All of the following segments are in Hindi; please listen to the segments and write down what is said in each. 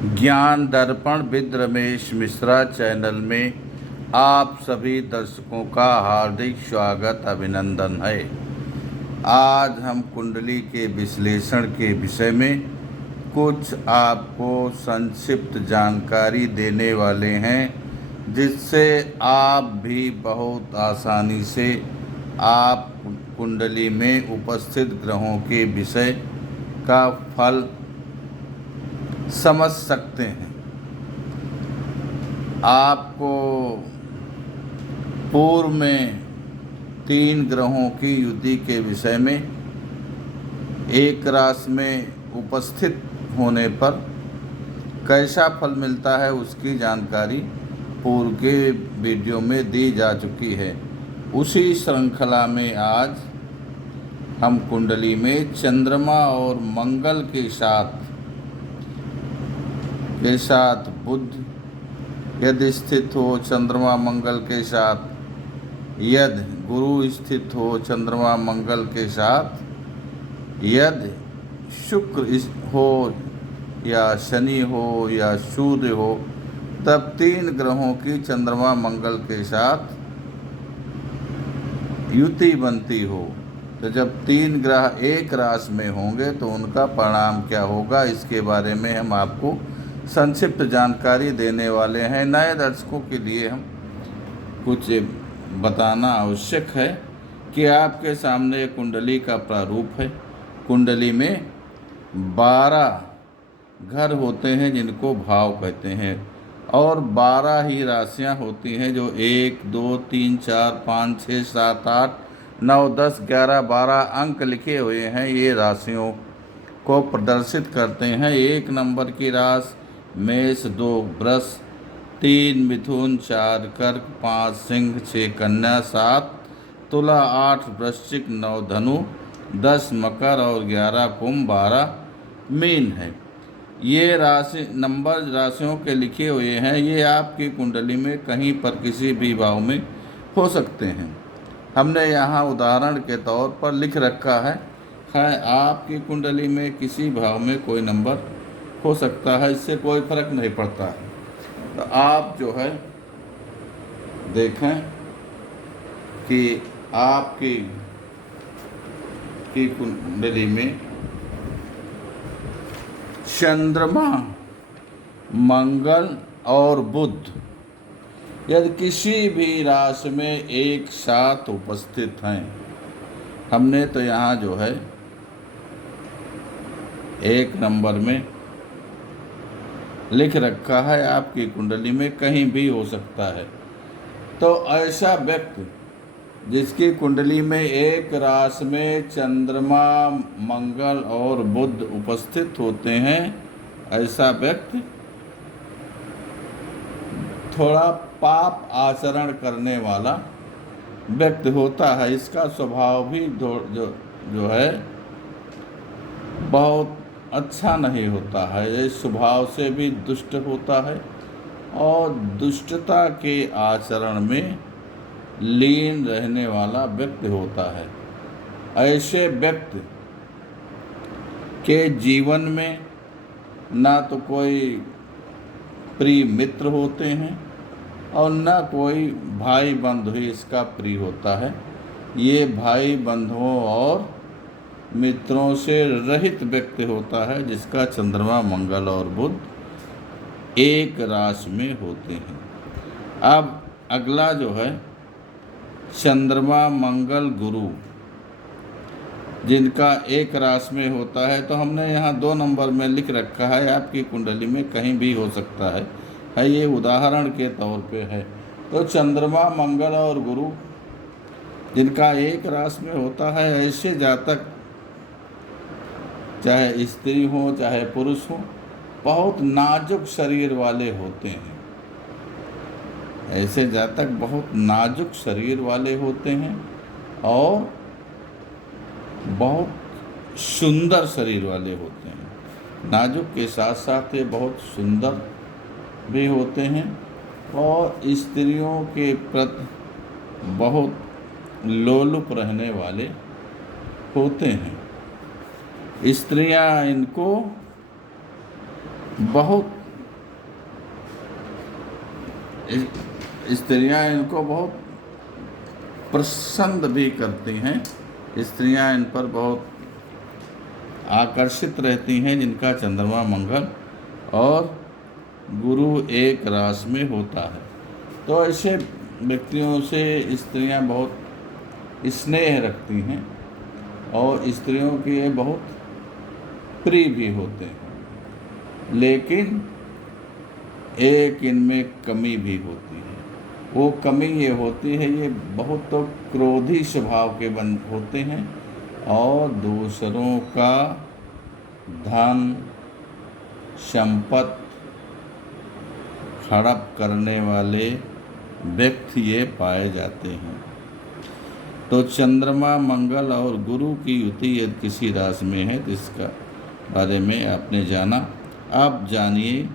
ज्ञान दर्पण विद रमेश मिश्रा चैनल में आप सभी दर्शकों का हार्दिक स्वागत अभिनंदन है। आज हम कुंडली के विश्लेषण के विषय में कुछ आपको संक्षिप्त जानकारी देने वाले हैं, जिससे आप भी बहुत आसानी से आप कुंडली में उपस्थित ग्रहों के विषय का फल समझ सकते हैं। आपको पूर्व में 3 ग्रहों की युति के विषय में एक राशि में उपस्थित होने पर कैसा फल मिलता है उसकी जानकारी पूर्व के वीडियो में दी जा चुकी है। उसी श्रृंखला में आज हम कुंडली में चंद्रमा और मंगल के साथ बुध यदि स्थित हो, चंद्रमा मंगल के साथ, यदि गुरु स्थित हो चंद्रमा मंगल के साथ, यदि शुक्र हो या शनि हो या सूर्य हो, तब 3 ग्रहों की चंद्रमा मंगल के साथ युति बनती हो, तो जब 3 ग्रह एक राशि में होंगे तो उनका परिणाम क्या होगा, इसके बारे में हम आपको संक्षिप्त जानकारी देने वाले हैं। नए दर्शकों के लिए हम कुछ बताना आवश्यक है कि आपके सामने कुंडली का प्रारूप है। कुंडली में 12 घर होते हैं जिनको भाव कहते हैं, और 12 ही राशियां होती हैं जो 1, 2, 3, 4, 5, 6, 7, 8, 9, 10, 11, 12 अंक लिखे हुए हैं। ये राशियों को प्रदर्शित करते हैं। 1 नंबर की राशि मेष, 2 वृष, 3 मिथुन, 4 कर्क, 5 सिंह, 6 कन्या, 7 तुला, 8 वृश्चिक, 9 धनु, 10 मकर और 11 कुंभ, 12 मीन है। ये नंबर राशियों के लिखे हुए हैं। ये आपकी कुंडली में कहीं पर किसी भी भाव में हो सकते हैं। हमने यहाँ उदाहरण के तौर पर लिख रखा है आपकी कुंडली में किसी भाव में कोई नंबर हो सकता है, इससे कोई फर्क नहीं पड़ता है। तो आप जो है देखें कि आपकी कुंडली में चंद्रमा, मंगल और बुध यदि किसी भी राशि में एक साथ उपस्थित हैं, हमने तो यहाँ जो है 1 नंबर में लिख रखा है, आपकी कुंडली में कहीं भी हो सकता है। तो ऐसा व्यक्ति जिसकी कुंडली में एक राशि में चंद्रमा, मंगल और बुध उपस्थित होते हैं, ऐसा व्यक्ति थोड़ा पाप आचरण करने वाला व्यक्ति होता है। इसका स्वभाव भी जो है बहुत अच्छा नहीं होता है। ये स्वभाव से भी दुष्ट होता है और दुष्टता के आचरण में लीन रहने वाला व्यक्ति होता है। ऐसे व्यक्ति के जीवन में ना तो कोई प्रिय मित्र होते हैं और ना कोई भाई बंधु ही इसका प्रिय होता है। ये भाई बंधुओं और मित्रों से रहित व्यक्ति होता है जिसका चंद्रमा, मंगल और बुध एक राशि में होते हैं। अब अगला जो है चंद्रमा, मंगल, गुरु जिनका एक राशि में होता है, तो हमने यहाँ 2 नंबर में लिख रखा है, आपकी कुंडली में कहीं भी हो सकता है। ये उदाहरण के तौर पे है। तो चंद्रमा, मंगल और गुरु जिनका एक राशि में होता है, ऐसे जातक चाहे स्त्री हो चाहे पुरुष हो, बहुत नाजुक शरीर वाले होते हैं। ऐसे जातक बहुत नाजुक शरीर वाले होते हैं और बहुत सुंदर शरीर वाले होते हैं। नाजुक के साथ साथ ये बहुत सुंदर भी होते हैं और स्त्रियों के प्रति बहुत लोलुप रहने वाले होते हैं। स्त्रियां इनको बहुत स्त्रियां इनको बहुत पसंद भी करती हैं। स्त्रियां इन पर बहुत आकर्षित रहती हैं जिनका चंद्रमा मंगल और गुरु एक राशि में होता है। तो ऐसे व्यक्तियों से स्त्रियां बहुत स्नेह रखती हैं और स्त्रियों के ये बहुत प्रिय भी होते हैं। लेकिन एक इनमें कमी भी होती है। वो कमी ये होती है, ये बहुत तो क्रोधी स्वभाव के होते हैं और दूसरों का धन संपत्ति हड़प करने वाले व्यक्ति ये पाए जाते हैं। तो चंद्रमा मंगल और गुरु की युति यदि किसी राशि में है तो इसका बारे में आपने जाना। अब जानिए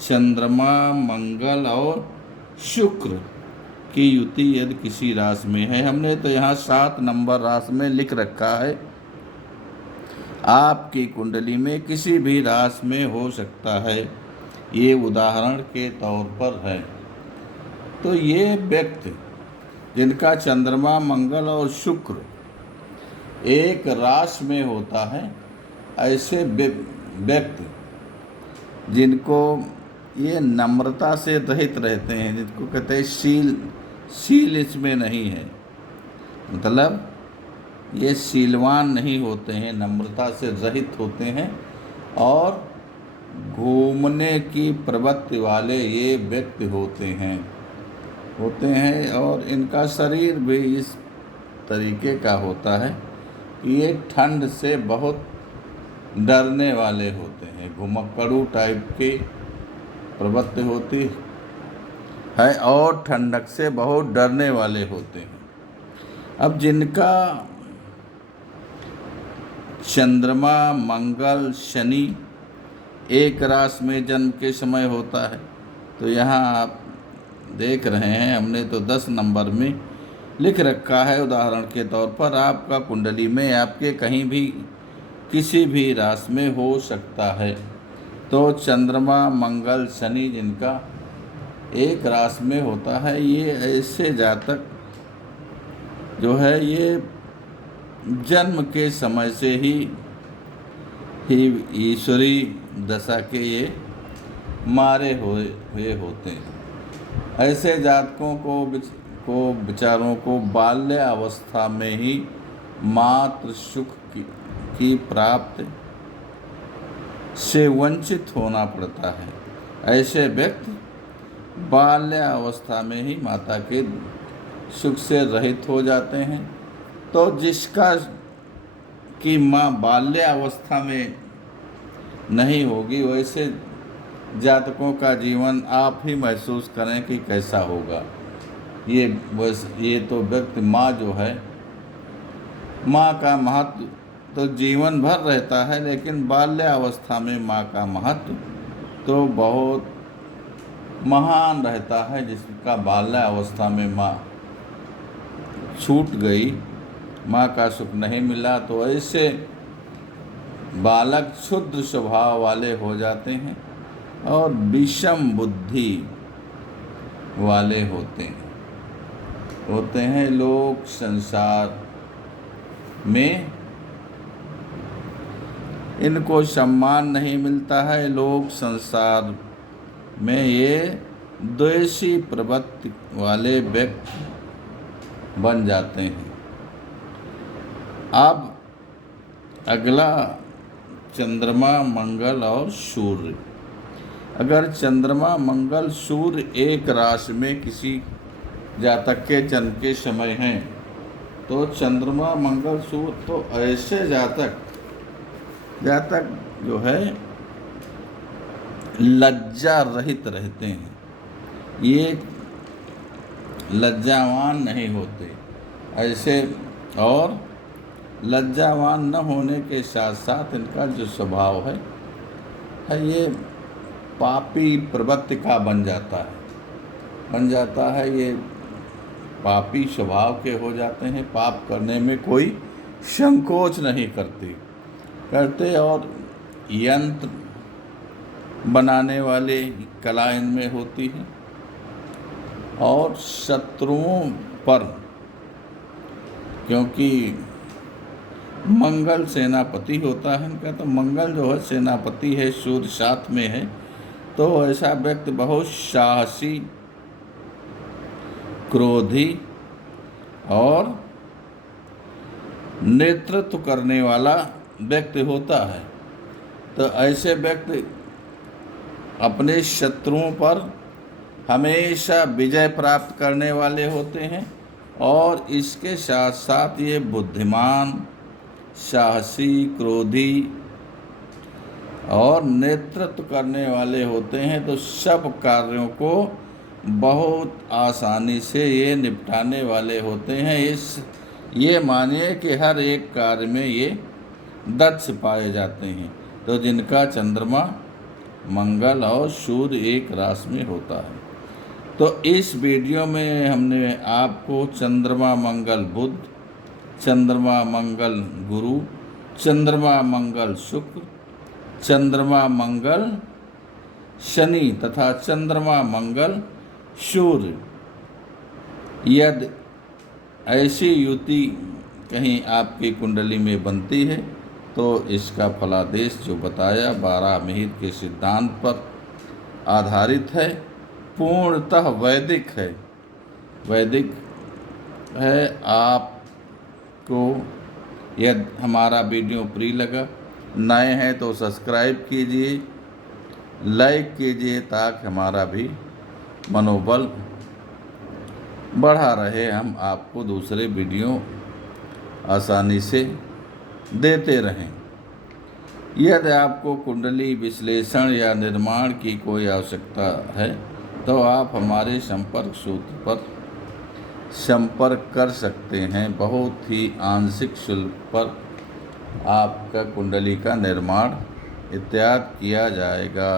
चंद्रमा मंगल और शुक्र की युति यदि किसी राशि में है। हमने तो यहाँ 7 नंबर राशि में लिख रखा है। आपकी कुंडली में किसी भी राशि में हो सकता है, ये उदाहरण के तौर पर है। तो ये व्यक्ति जिनका चंद्रमा मंगल और शुक्र एक राशि में होता है, ऐसे व्यक्ति जिनको ये नम्रता से रहित रहते हैं, जिनको कहते हैं शील इसमें नहीं है, मतलब ये शीलवान नहीं होते हैं, नम्रता से रहित होते हैं और घूमने की प्रवृत्ति वाले ये व्यक्ति होते हैं और इनका शरीर भी इस तरीके का होता है कि ये ठंड से बहुत डरने वाले होते हैं, घुमक्कड़ू टाइप की प्रवृत्ति होती है और ठंडक से बहुत डरने वाले होते हैं। अब जिनका चंद्रमा मंगल शनि एक राशि में जन्म के समय होता है, तो यहाँ आप देख रहे हैं हमने तो 10 नंबर में लिख रखा है उदाहरण के तौर पर। आपका कुंडली में आपके कहीं भी किसी भी राशि में हो सकता है। तो चंद्रमा मंगल शनि जिनका एक राशि में होता है, ये ऐसे जातक जो है ये जन्म के समय से ही ईश्वरी दशा के ये मारे हुए होते हैं। ऐसे जातकों को विचारों को बाल्य अवस्था में ही मातृ सुख की प्राप्ति से वंचित होना पड़ता है। ऐसे व्यक्ति बाल्य अवस्था में ही माता के सुख से रहित हो जाते हैं। तो जिसका कि माँ बाल्य अवस्था में नहीं होगी, वैसे जातकों का जीवन आप ही महसूस करें कि कैसा होगा। ये तो व्यक्ति माँ जो है, माँ का महत्व तो जीवन भर रहता है, लेकिन बाल्य अवस्था में माँ का महत्व तो बहुत महान रहता है। जिसका बाल्य अवस्था में माँ छूट गई, माँ का सुख नहीं मिला, तो ऐसे बालक क्षुद्र स्वभाव वाले हो जाते हैं और विषम बुद्धि वाले होते हैं। लोग संसार में इनको सम्मान नहीं मिलता है। लोग संसार में ये द्वेषी प्रवृत्ति वाले व्यक्ति बन जाते हैं। अब अगला चंद्रमा मंगल और सूर्य। अगर चंद्रमा मंगल सूर्य एक राशि में किसी जातक के जन्म के समय हैं, तो चंद्रमा मंगल सूर्य तो ऐसे जातक जो है लज्जा रहित रहते हैं। ये लज्जावान नहीं होते ऐसे, और लज्जावान न होने के साथ साथ इनका जो स्वभाव है ये पापी प्रवृत्ति का बन जाता है। ये पापी स्वभाव के हो जाते हैं, पाप करने में कोई संकोच नहीं करते और यंत्र बनाने वाले कला इनमें होती है और शत्रुओं पर, क्योंकि मंगल सेनापति होता है इनका, तो मंगल जो है सेनापति है, सूर्य साथ में है, तो ऐसा व्यक्ति बहुत साहसी, क्रोधी और नेतृत्व करने वाला व्यक्ति होता है। तो ऐसे व्यक्ति अपने शत्रुओं पर हमेशा विजय प्राप्त करने वाले होते हैं, और इसके साथ साथ ये बुद्धिमान, साहसी, क्रोधी और नेतृत्व करने वाले होते हैं। तो सब कार्यों को बहुत आसानी से ये निपटाने वाले होते हैं। ये मानिए कि हर एक कार्य में ये दक्ष पाए जाते हैं। तो जिनका चंद्रमा, मंगल और सूर्य एक राशि में होता है। तो इस वीडियो में हमने आपको चंद्रमा मंगल बुध, चंद्रमा मंगल गुरु, चंद्रमा मंगल शुक्र, चंद्रमा मंगल शनि तथा चंद्रमा मंगल सूर्य, यदि ऐसी युति कहीं आपकी कुंडली में बनती है तो इसका फलादेश जो बताया 12 मिहिर के सिद्धांत पर आधारित है, पूर्णतः वैदिक है। वैदिक है। आपको यदि हमारा वीडियो प्रिय लगा, नए हैं तो सब्सक्राइब कीजिए, लाइक कीजिए, ताकि हमारा भी मनोबल बढ़ा रहे, हम आपको दूसरे वीडियो आसानी से देते रहें। यदि आपको कुंडली विश्लेषण या निर्माण की कोई आवश्यकता है तो आप हमारे संपर्क सूत्र पर संपर्क कर सकते हैं। बहुत ही आंशिक शुल्क पर आपका कुंडली का निर्माण इत्यादि किया जाएगा।